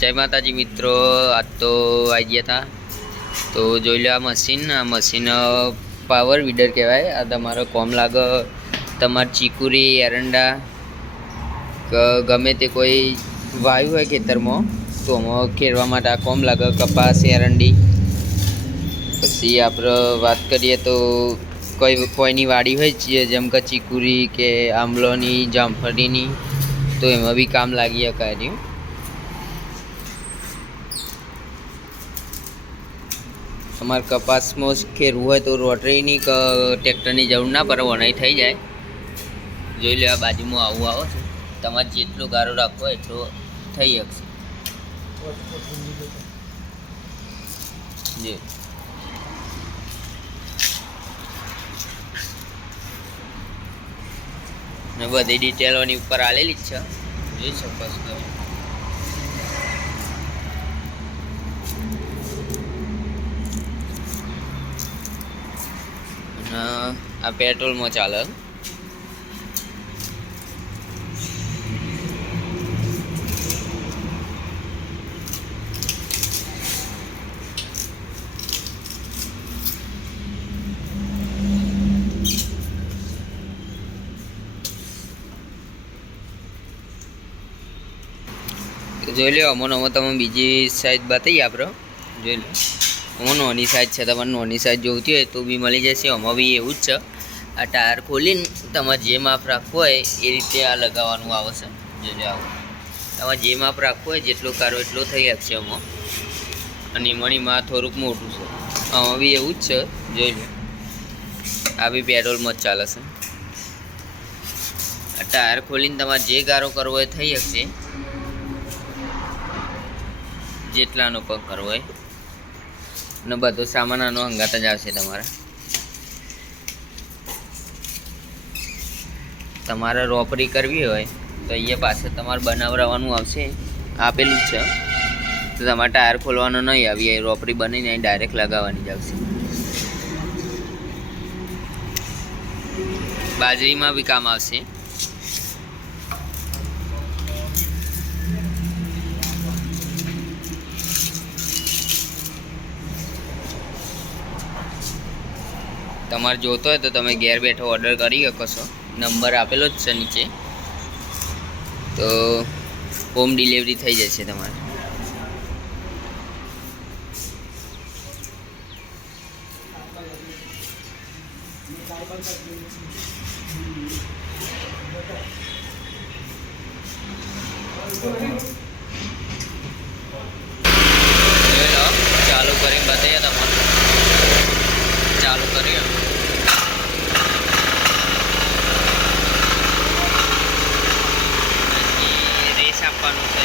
જય માતાજી મિત્રો, આજ તો આવી ગયા હતા તો જોઈ લો આ મશીન પાવર વીડર કહેવાય। આ તમારો કોમ લાગે, તમારે ચીકુરી એરંડા ગમે તે કોઈ વાયુ હોય ખેતરમાં તો આમાં ખેડવા માટે આ કોમ લાગે। કપાસ એરંડી પછી આપણે વાત કરીએ તો કોઈની વાડી હોય જેમ કે ચીકુરી કે આંબલોની જામફળીની તો એમાં બી કામ લાગી શકાય। તમારે કપાસમાં ખેરવું હોય તો રોટરીની ટ્રેક્ટરની જરૂર ના પડે, વણાઈ થઈ જાય। જોઈ લો આ બાજુમાં આવું આવે છે, તમારે જેટલો ગારો રાખવો એટલો થઈ શકશે। જે ને બધી ડિટેલોની ઉપર આલેલી જ છે, જોઈ શકો છો તમે। આ પેટ્રોલમાં ચાલે। જોઈ લો આમાં તમે બીજી સાઈઝ બતાવીએ આપણે, જોઈ લો આમાં નાની સાઈઝ છે। તમારે નાની સાઈઝ જોઈતી હોય તો બી મળી જશે। આમાં બી એવું જ છે, આ ટાયર ખોલીને તમારે જે માપ રાખવું હોય એ રીતે આ લગાવવાનું આવશે। જોઈ લો આવું તમારે જે માપ રાખવું હોય જેટલો કારો એટલો થઈ શકશે આમાં। અને મણીમાં થોડુંક મોટું છે, આમાં બી એવું જ છે। જોઈ લો આ બી પેટ્રોલમાં જ ચાલે છે। આ ટાયર ખોલીને તમારે જે ગારો કરવો હોય થઈ શકશે, જેટલાનો પગ કરવો હોય ને બધો સામાન આનો હંગાત જ આવશે। તમારે રોપરી કરવી હોય તો અહીંયા પાસે તમારે બનાવવાનું આવશે, આપેલું જ છે। તો તમારે ટાયર ખોલવાનો નહીં આવીએ, રોપરી બનીને ડાયરેક્ટ લગાવવાની જ આવશે। બાજરીમાં બી કામ આવશે। તમારે જોતો હોય તો તમે ઘેર બેઠો ઓર્ડર કરી શકો છો, નંબર આપેલો જ છે નીચે, તો હોમ ડિલિવરી થઈ જશે તમારે। ચાલુ કરી બતાવીએ તમારે, ચાલુ કરીએ રેસ આપવાનું છે।